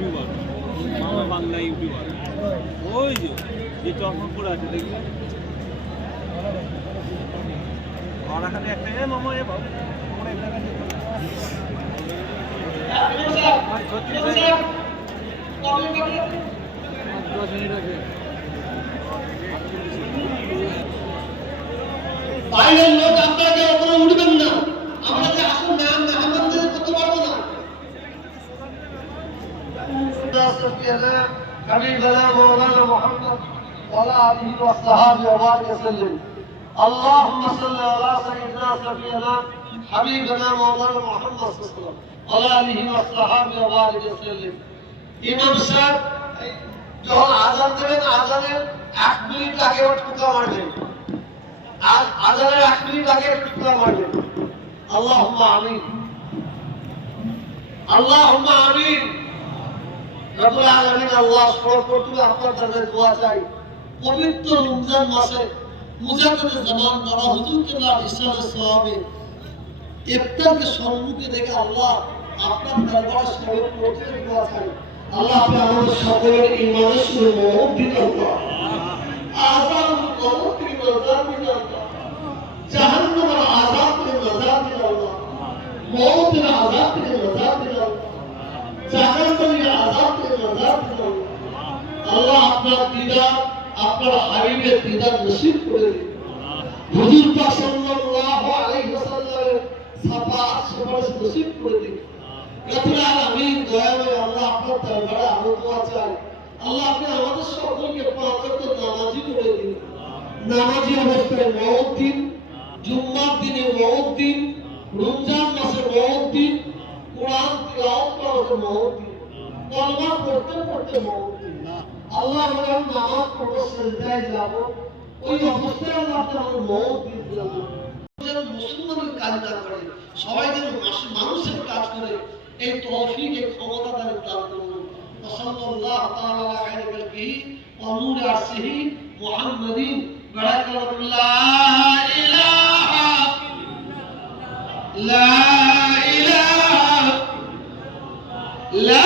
YouTuber. মামা Bangla YouTuber. ওই যে যে চশমাপুর আছে দেখবেন এখানে একটা, এ মামা, এ বাবু। আমরা আপনাকে حبيبنا مولانا محمد وعلى اله وصحبه وبارك وسلم اللهم صل على سيدنا سفينا حبيبنا مولانا محمد صلى الله عليه وسلم وعلى اله وصحبه وبارك وسلم ইমাম সাহেব যখন আজান দেবেন আজানের এক মিনিট আগে ওর টুকা মারবেন আর আজানের এক মিনিট আগে টুকরা মারবেন আল্লাহ আমিন আল্লাহ আমিন রব্বুল আলামিন আল্লাহ সর্বপ্রথমে আপনার কাছে দোয়া চাই। পবিত্র রমজান মাসে মুজাহিদে জামান বাবা হুজুর কেবলা ইসলামের সওয়াবে ইফতারকে সম্মুখে দেখে আল্লাহ আপনার দরবারে সর্বপ্রথমে দোয়া চাই। আল্লাহ আপনি আমাদের সকলের ইমানের সুরে মহব্বত থেকে নজাত দিন আল্লাহ। জাহান্নামের আজাব থেকে নজাত দিন আল্লাহ আপনার দিদার, আপনার হাবিবের দিদার নসিব করে দিন। হুজুর পাক আলাইহি ওয়াসাল্লামের সাফাত সুপারিশ নসিব করে দিন। রব্বুল আলামিন দয়াময় আল্লাহ আপনার দরবারে আরও দোয়া চাই। আল্লাহ আপনি আমাদের সকলকে পাঁচ ওয়াক্ত নামাজি করে দিন। নামাজি অবস্থায় মওত দিন, জুম্মার দিনে মওত দিন, রমজান মাসে মওত দিন, কোরআন তিলাওয়াত করাতে মওত দিন। কলমা পড়তে পড়তে মওত দিন আল্লাহ আমরা যখন নামাজ পড়বো সেজদায় যাব ওই অবস্থায় আল্লাহ আপনি আমাদের মওত দিন দিলাম যেন মুসলমানের কাজ না করে সবাই যেন মাস- মানুষের কাজ করে এই তৌফিক এই ক্ষমতা তাদের দান করুন وصلى الله تعالى على خير خلقه ونور عرشه محمد بركة لا إله لا إله لا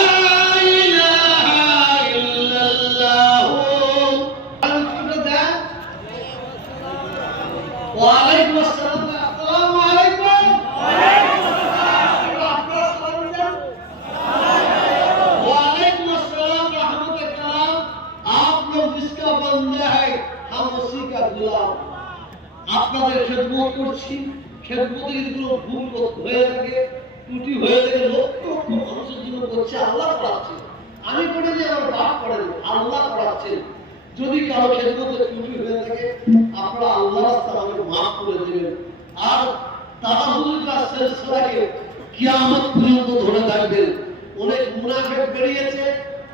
जिसका बंदा है हम उसी का गुलाम আপনাদের খেদমত করছি খেদমতে যদি কোনো ভুল হয়ে থাকে ত্রুটি হয়ে থাকে লক্ষ লক্ষ মানুষের জন্য করছে আল্লাহ করাচ্ছে আমি করে দিই আমার বাপ করেন আল্লাহ করাচ্ছেন যদি কারো খেদমতে ত্রুটি হয়ে থাকে আপনারা আল্লাহ রাস্তা আমাকে মাফ করে দেবেন আর তারা হুজুররা সিলসিলাকে কিয়ামত পর্যন্ত ধরে থাকবেন অনেক মুনাফেক বেরিয়েছে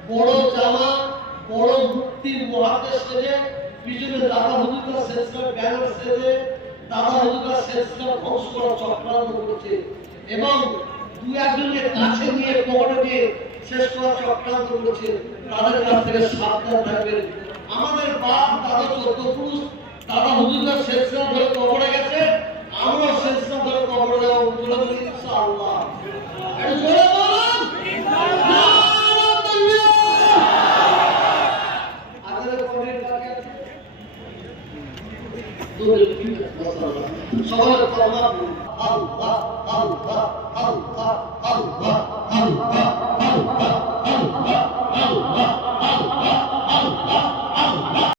বড় জামা বড় মুক্তির মহাতে সেজে পিছনে দাদা হুজুররা শেষকার ব্যানার সেজে দাদা হুজুররা শেষকার ধ্বংস করার চক্রান্ত করেছে। এবং দু একজনকে কাছে নিয়ে পকেটে দিয়ে শেষ করার চক্রান্ত করেছে। তাদের কাছ থেকে সাবধান থাকবেন। আমাদের বাপ, দাদা চোদ্দ পুরুষ, দাদা হুজুররা শেষকার ধরে কবরে গেছে। আমরা শেষকার ধরে কবরে যাব বলি ইনশাআল্লাহ। সবাই আল্লাহ আল্লাহ আল্লাহ আল্লাহ আল্লাহ।